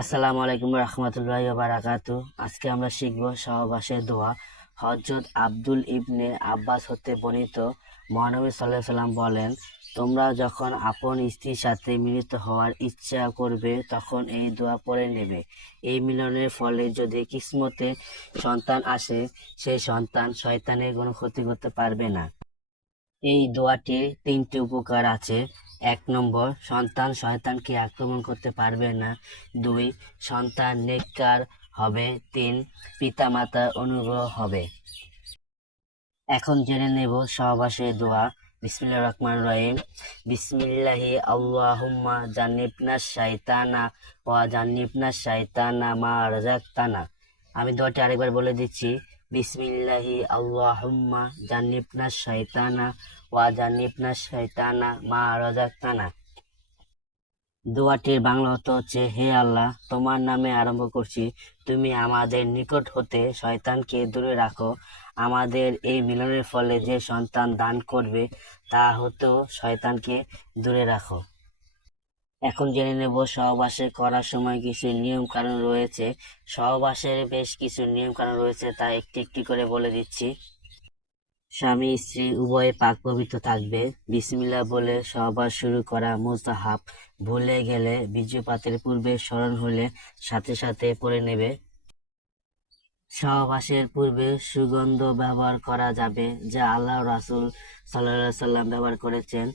আসসালামু আলাইকুম রহমতুল্লাহি ওয়া বারাকাতু। আজকে আমরা শিখব সহবাসের দোয়া। হযরত আব্দুল ইবনে আব্বাস হতে বর্ণিত, মহানবী সাল্লাল্লাহু আলাইহি সাল্লাম বলেন, তোমরা যখন আপন স্ত্রীর সাথে মিলিত হওয়ার ইচ্ছা করবে তখন এই দোয়া পড়ে নেবে। এই মিলনের ফলে যদি কিসমতে সন্তান আসে, সেই সন্তান শয়তানের কোনো ক্ষতি করতে পারবে না। এই দোয়াটির তিনটি উপকার আছে। ১ নম্বর, সন্তান শয়তানকে আক্রমণ করতে পারবে না। ২, সন্তান নেককার হবে। ৩, পিতামাতার অনুগ্রহ হবে। এখন জেনে নেব সহবাসের দোয়া। বিসমিল্লাহির রহমানির রহিম। বিসমিল্লাহি আল্লাহুম্মা জান্নিবনাশ শাইতানা ওয়া জান্নিবনাশ শাইতানা মা রাযাকতানা। আমি দোয়াটি আরেকবার বলে দিচ্ছি। বিসমিল্লাহি আল্লাহুম্মা জান্নিবনাশ শাইতানা ওয়া জান্নিবনাশ শাইতানা মা রাযাকতানা। দোয়াটির বাংলা অর্থ হচ্ছে, হে আল্লাহ, তোমার নামে আরম্ভ করছি, তুমি আমাদের নিকট হতে শয়তানকে দূরে রাখো। আমাদের এই মিলনের ফলে যে সন্তান দান করবে তা হতেও শয়তানকে দূরে রাখো। এখন জেনে নেব সহবাসে করার সময় কিছু নিয়ম কানুন রয়েছে। সহবাসের বেশ কিছু নিয়ম কানুন রয়েছে, তা একটি একটি করে বলে দিচ্ছি। স্বামী স্ত্রী উভয়ে পাক পবিত্র থাকবে। বিসমিল্লাহ বলে সহবাস শুরু করা মুস্তাহাব। ভুলে গেলে বীর্যপাতের পূর্বে স্মরণ হলে সাথে সাথে পড়ে নেবে। সহবাসের পূর্বে সুগন্ধ ব্যবহার করা যাবে, যা আল্লাহ রাসূল সাল্লাল্লাহু আলাইহি সাল্লাম ব্যবহার করেছেন।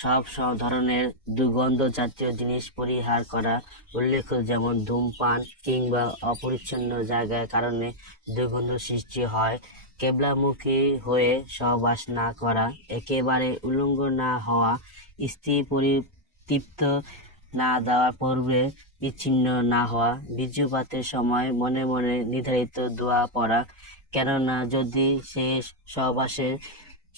সব ধরনের দুর্গন্ধ জাতীয় জিনিস পরিহার করা উল্লেখ্য, যেমন ধূমপান কিংবা অপরিচ্ছন্ন জায়গার কারণে দুর্গন্ধ সৃষ্টি হয়। কেবলামুখী হয়ে সহবাস না করা, একেবারে উলঙ্গ না হওয়া, স্ত্রী পরিতৃপ্ত না দেওয়ার পূর্বে বিচ্ছিন্ন না হওয়া, বীর্যপাতের সময় মনে মনে নির্ধারিত দোয়া পড়া, কেননা যদি সে সহবাসে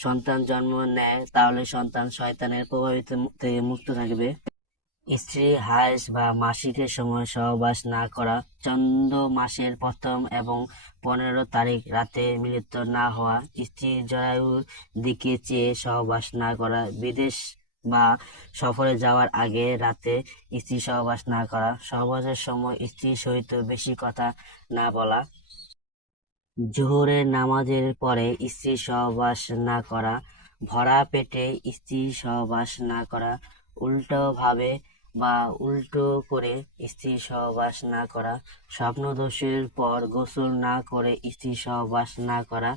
সন্তান জন্ম নেয় তাহলে সন্তান শয়তানের প্রভাবিত থেকে মুক্ত থাকবে। স্ত্রী হায়েস বা মাসিকের সময় সহবাস না করা, চন্দ্র মাসের প্রথম এবং 15 তারিখ রাতে মিলিত না হওয়া, স্ত্রীর জরায়ুর দিকে চেয়ে সহবাস না করা, বিদেশ বা সফরে যাওয়ার আগে রাতে স্ত্রী সহবাস না করা, সহবাসের সময় স্ত্রীর সহিত বেশি কথা না বলা, জোহরের নামাজের পরে স্ত্রী সহবাস না করা, ভরা পেটে স্ত্রী সহবাস না করা, উল্টো ভাবে বা উল্টো করে স্ত্রী সহবাস না করা, স্বপ্নদোষের পর গোসল না করে স্ত্রী সহবাস না করা।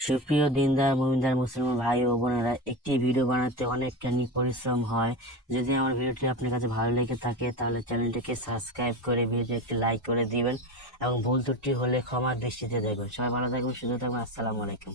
সুপ্রিয় দিনদার মুমিনদার মুসলমান ভাই ও বোনেরা, একটি ভিডিও বানাতে অনেকখানি পরিশ্রম হয়। যদি আমার ভিডিওটি আপনার কাছে ভালো লেগে থাকে তাহলে চ্যানেলটিকে সাবস্ক্রাইব করে ভিডিওটি একটি লাইক করে দিবেন এবং ভুল ত্রুটি হলে ক্ষমার দৃষ্টিতে দেখবেন। সবাই ভালো থাকবেন, সুস্থ থাকবেন। আসসালামু আলাইকুম।